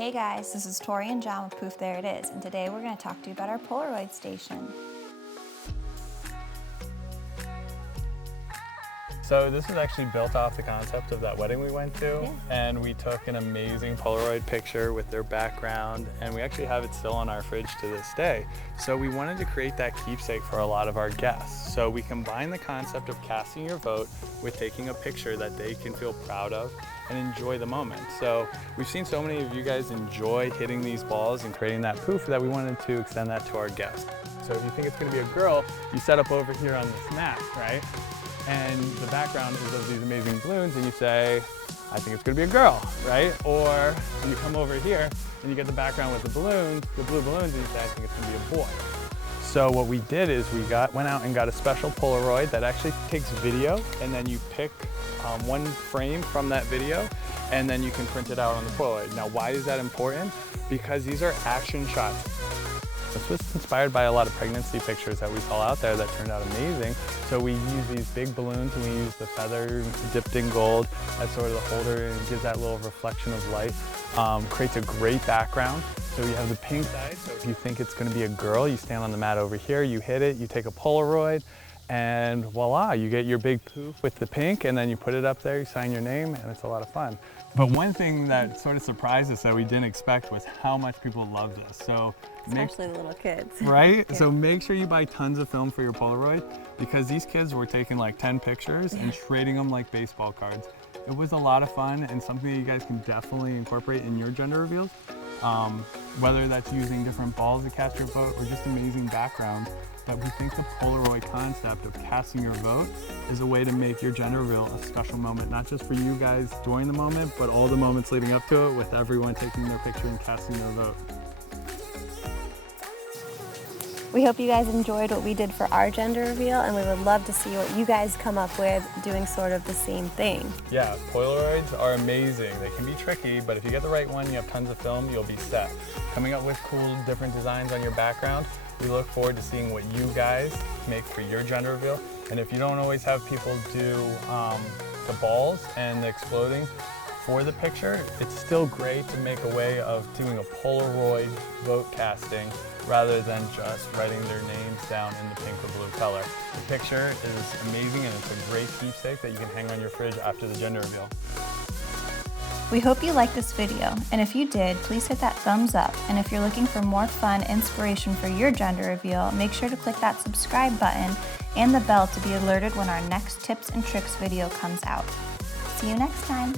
Hey guys, this is Tori and John with Poof There It Is, and today we're going to talk to you about our Polaroid station. So this is actually built off the concept of that wedding we went to, Yeah. and we took an amazing Polaroid picture with their background, and we actually have it still on our fridge to this day. So we wanted to create that keepsake for a lot of our guests. So we combine the concept of casting your vote with taking a picture that they can feel proud of and enjoy the moment. So we've seen so many of you guys enjoy hitting these balls and creating that poof that we wanted to extend that to our guests. So if you think it's going to be a girl, you set up over here on this mat, right? And the background is of these amazing balloons, and you say, I think it's gonna be a girl, right? Or you come over here and you get the background with the balloons, the blue balloons, and you say, I think it's gonna be a boy. So what we did is we went out and got a special Polaroid that actually takes video, and then you pick one frame from that video, and then you can print it out on the Polaroid. Now, why is that important? Because these are action shots. This was inspired by a lot of pregnancy pictures that we saw out there that turned out amazing. So we use these big balloons and we use the feather dipped in gold as sort of the holder, and gives that little reflection of light. Creates a great background. So you have the pink side, so if you think it's gonna be a girl, you stand on the mat over here, you hit it, you take a Polaroid, and voila, you get your big poof with the pink, and then you put it up there, you sign your name, and it's a lot of fun. But one thing that sort of surprised us that we didn't expect was how much people love this. So Especially little kids. Right? Yeah. So make sure you buy tons of film for your Polaroid, because these kids were taking like 10 pictures and trading them like baseball cards. It was a lot of fun and something that you guys can definitely incorporate in your gender reveals. Whether that's using different balls to cast your vote or just amazing backgrounds, that we think the Polaroid concept of casting your vote is a way to make your gender reveal a special moment, not just for you guys during the moment, but all the moments leading up to it, with everyone taking their picture and casting their vote. We hope you guys enjoyed what we did for our gender reveal, and we would love to see what you guys come up with doing sort of the same thing. Yeah, Polaroids are amazing. They can be tricky, but if you get the right one, you have tons of film, you'll be set. Coming up with cool, different designs on your background, we look forward to seeing what you guys make for your gender reveal. And if you don't always have people do the balls and the exploding for the picture, it's still great to make a way of doing a Polaroid vote casting rather than just writing their names down in the pink or blue color. The picture is amazing, and it's a great keepsake that you can hang on your fridge after the gender reveal. We hope you liked this video, and if you did, please hit that thumbs up. And if you're looking for more fun inspiration for your gender reveal, make sure to click that subscribe button and the bell to be alerted when our next tips and tricks video comes out. See you next time.